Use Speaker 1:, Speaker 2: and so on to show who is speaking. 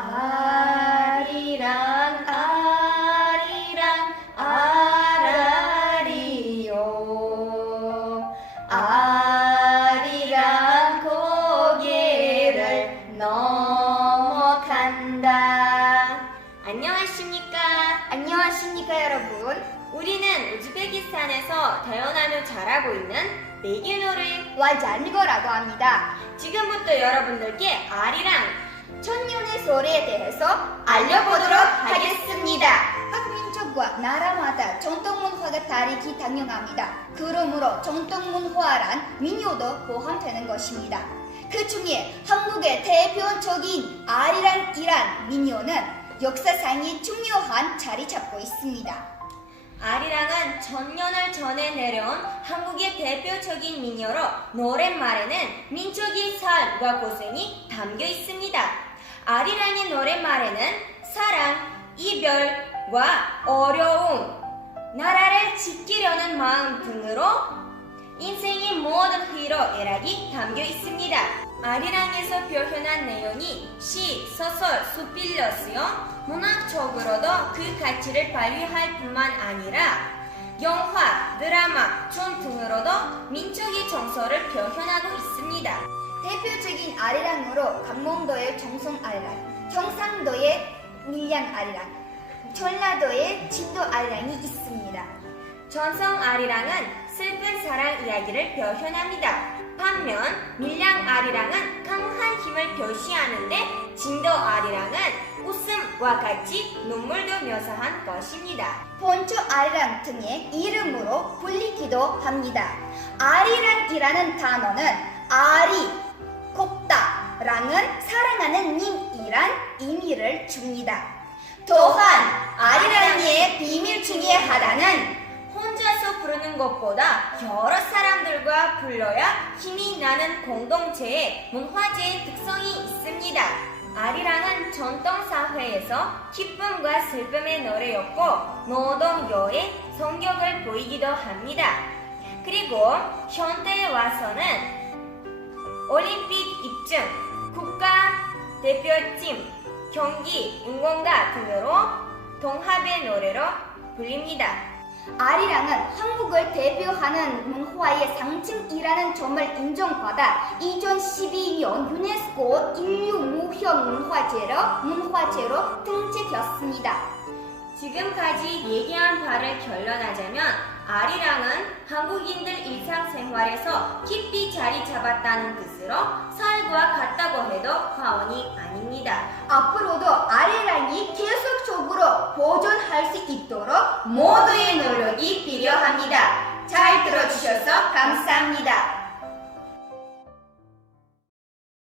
Speaker 1: 아리랑 아리랑 아라리요. 아리랑 고개를 넘어간다. 안녕하십니까?
Speaker 2: 안녕하십니까 여러분?
Speaker 1: 우리는 우즈베키스탄에서 태어나며 자라고 있는 베개노를
Speaker 2: 와잔거라고 합니다.
Speaker 1: 지금부터 여러분들께 아리랑
Speaker 2: 천년의 소리에 대해서
Speaker 1: 알려보도록 하겠습니다.
Speaker 2: 각 민족과 나라마다 전통 문화가 다르기 당연합니다. 그러므로 전통 문화란 민요도 포함되는 것입니다. 그 중에 한국의 대표적인 아리랑이란 민요는 역사상에 중요한 자리 잡고 있습니다.
Speaker 1: 아리랑은 전년을 전해 내려온 한국의 대표적인 민요로 노랫말에는 민족의 살과 고생이 담겨 있습니다. 아리랑의 노랫말에는 사랑, 이별과 어려움, 나라를 지키려는 마음 등으로 인생의 모든 희로 애락이 담겨 있습니다. 아리랑에서 표현한 내용이 시, 소설, 수필로 쓰여 문학적으로도 그 가치를 발휘할 뿐만 아니라 영화, 드라마, 춤 등으로도 민족의 정서를 표현하고 있습니다.
Speaker 2: 대표적인 아리랑으로 강원도의 정성 아리랑, 경상도의 밀양 아리랑, 전라도의 진도 아리랑이 있습니다.
Speaker 1: 전성 아리랑은 슬픈 사랑 이야기를 표현합니다. 반면 밀양 아리랑은 강한 힘을 표시하는데 진도 아리랑은 웃음과 같이 눈물도 묘사한 것입니다.
Speaker 2: 본초 아리랑 등의 이름으로 불리기도 합니다. 아리랑이라는 단어는 아리, 랑은 사랑하는 님이란 의미를 줍니다. 또한 아리랑의 비밀 중에 하나는
Speaker 1: 혼자서 부르는 것보다 여러 사람들과 불러야 힘이 나는 공동체의 문화재의 특성이 있습니다. 아리랑은 전통사회에서 기쁨과 슬픔의 노래였고 노동요의 성격을 보이기도 합니다. 그리고 현대에 와서는 올림픽 입증, 국가 대표팀, 경기, 응원가 등으로 동합의 노래로 불립니다.
Speaker 2: 아리랑은 한국을 대표하는 문화의 상징이라는 점을 인정받아 2012년 유네스코 인류 무형 문화재로 문화재로 등재되었습니다.
Speaker 1: 지금까지 얘기한 바를 결론하자면 아리랑은 한국인들 일상생활에서 깊이 자리 잡았다는 뜻으로 살과 같다고 해도 과언이 아닙니다.
Speaker 2: 앞으로도 아리랑이 계속적으로 보존할 수 있도록 모두의 노력이 필요합니다. 잘